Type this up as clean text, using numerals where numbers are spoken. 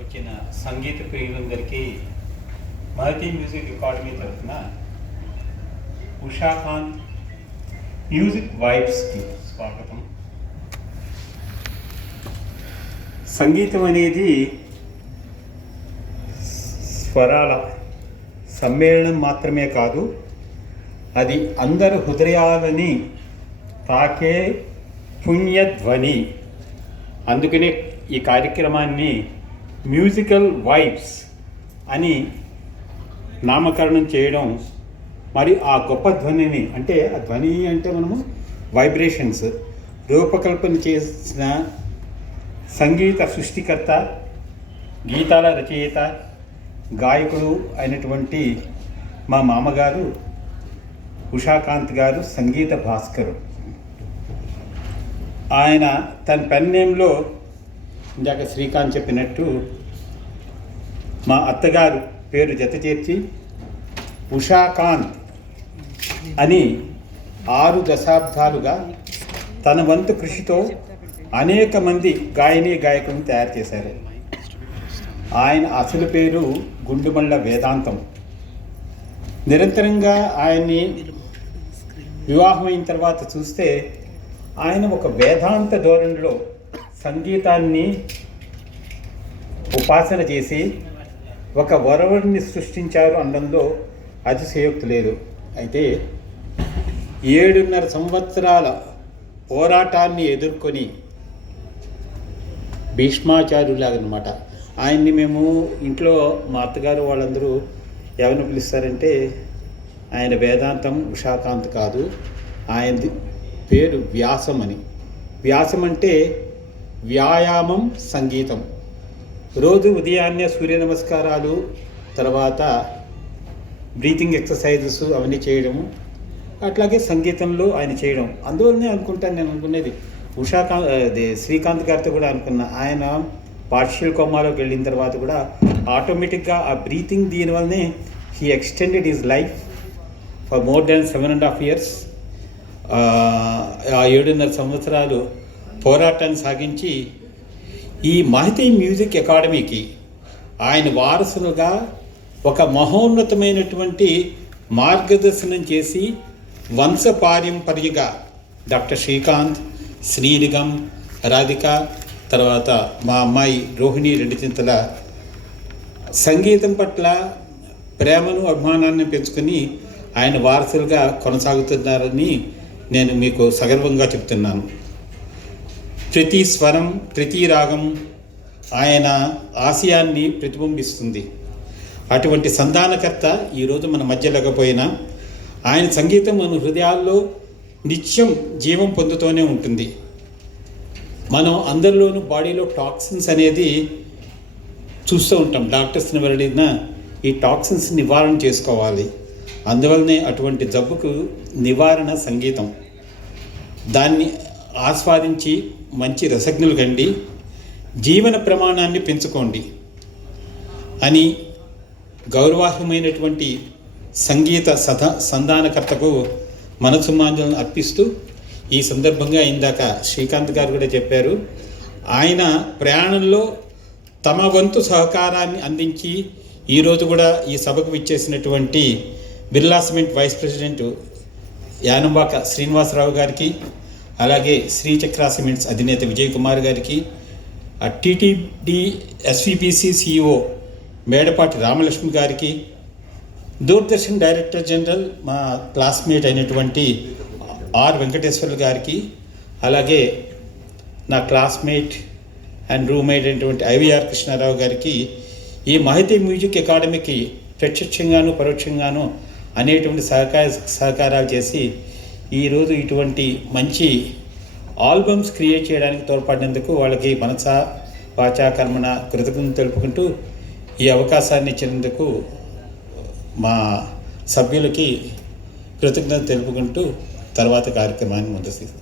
వచ్చిన సంగీత ప్రియులందరికీ Mahathi music academy తరఫున ఉషాకాంత్ music వైబ్స్కి స్వాగతం. సంగీతం అనేది స్వరాల సమ్మేళనం మాత్రమే కాదు, అది అందరి హృదయాలని తాకే పుణ్యధ్వని. అందుకనే ఈ కార్యక్రమాన్ని మ్యూజికల్ వైబ్స్ అని నామకరణం చేయడం, మరి ఆ గొప్ప ధ్వనిని అంటే ఆ ధ్వని అంటే మనము వైబ్రేషన్స్ రూపకల్పన చేసిన సంగీత సృష్టికర్త, గీతాల రచయిత, గాయకుడు అయినటువంటి మా మామగారు ఉషాకాంత్ గారు సంగీత భాస్కరు. ఆయన తన పెన్ నేమ్లో ఇందాక శ్రీకాంత్ చెప్పినట్టు మా అత్తగారు పేరు జత చేర్చి ఉషాకాంత్ అని 6 దశాబ్దాలుగా తన వంతు కృషితో అనేక మంది గాయని గాయకులను తయారు చేశారు. ఆయన అసలు పేరు గుండుమళ్ళ వేదాంతం. నిరంతరంగా ఆయన్ని వివాహమైన తర్వాత చూస్తే ఆయన ఒక వేదాంత ధోరణిలో సంగీతాన్ని ఉపాసన చేసి ఒక వరవడిని సృష్టించారు అనడంలో అతిశయోక్తి లేదు. అయితే 7.5 సంవత్సరాల పోరాటాన్ని ఎదుర్కొని భీష్మాచార్యులాగనమాట ఆయన్ని మేము ఇంట్లో మా అత్తగారు వాళ్ళందరూ ఎవరిని పిలుస్తారంటే ఆయన వేదాంతం ఉషాకాంత్ కాదు, ఆయనది పేరు వ్యాసం అని. వ్యాసం అంటే వ్యాయామం సంగీతం. రోజు ఉదయాన్నే సూర్య నమస్కారాలు, తర్వాత బ్రీతింగ్ ఎక్సర్సైజెస్ అవన్నీ చేయడము, అట్లాగే సంగీతంలో ఆయన చేయడం. అందువల్లనే అనుకుంటాను నేను అనుకునేది శ్రీకాంత్ గారితో కూడా అనుకున్నా. ఆయన పార్షియల్ కోమాలోకి వెళ్ళిన తర్వాత కూడా ఆటోమేటిక్గా ఆ బ్రీతింగ్ దీనివల్లనే he extended his life for more than 7.5 years. ఆ 7.5 సంవత్సరాలు పోరాటాన్ని సాగించి ఈ మహతి మ్యూజిక్ అకాడమీకి ఆయన వారసులుగా ఒక మహోన్నతమైనటువంటి మార్గదర్శనం చేసి వంశపారంపర్యగా డాక్టర్ శ్రీకాంత్, శ్రీనిగం, రాధిక, తర్వాత మా అమ్మాయి రోహిణి రెండిచింతల సంగీతం పట్ల ప్రేమను అభిమానాన్ని పెంచుకొని ఆయన వారసులుగా కొనసాగుతున్నారని నేను మీకు సగర్వంగా చెప్తున్నాను. ప్రతి స్వరం, ప్రతి రాగం ఆయన ఆశయాన్ని ప్రతిబింబిస్తుంది. అటువంటి సంధానకర్త ఈరోజు మన మధ్య లేకపోయినా ఆయన సంగీతం మన హృదయాల్లో నిత్యం జీవం పొందుతూనే ఉంటుంది. మనం అందరిలోనూ బాడీలో టాక్సిన్స్ అనేది చూస్తూ ఉంటాం. డాక్టర్స్ని వెళ్ళిన ఈ టాక్సిన్స్ నివారణ చేసుకోవాలి. అందువల్లనే అటువంటి జబ్బుకు నివారణ సంగీతం. దాన్ని ఆస్వాదించి మంచి రసజ్ఞులు కండి, జీవన ప్రమాణాన్ని పెంచుకోండి అని గౌరవార్హమైనటువంటి సంగీత సంధానకర్తకు మనసుమాంజలను అర్పిస్తూ ఈ సందర్భంగా ఇందాక శ్రీకాంత్ గారు కూడా చెప్పారు, ఆయన ప్రయాణంలో తమ వంతు సహకారాన్ని అందించి ఈరోజు కూడా ఈ సభకు విచ్చేసినటువంటి Birla cement vice president Yanambaka Srinivasarao గారికి, అలాగే శ్రీచక్ర సిమెంట్స్ అధినేత విజయ్ కుమార్ గారికి, TTD SVBC CEO Medapati Ramalakshmi గారికి, దూరదర్శన్ డైరెక్టర్ జనరల్ మా క్లాస్మేట్ అయినటువంటి ఆర్ వెంకటేశ్వర్లు గారికి, అలాగే నా క్లాస్మేట్ అండ్ రూమ్మేట్ అయినటువంటి ఐవిఆర్ కృష్ణారావు గారికి, ఈ మహతి మ్యూజిక్ అకాడమీకి ప్రత్యక్షంగాను పరోక్షంగాను అనేటువంటి సహకారాలు చేసి ఈరోజు ఇటువంటి మంచి ఆల్బమ్స్ క్రియేట్ చేయడానికి తోడ్పడినందుకు వాళ్ళకి మనసా వాచా కర్మణ కృతజ్ఞతలు తెలుపుకుంటూ ఈ అవకాశాన్ని ఇచ్చినందుకు మా సభ్యులకి కృతజ్ఞత తెలుపుకుంటూ తర్వాత కార్యక్రమాన్ని ముందుకు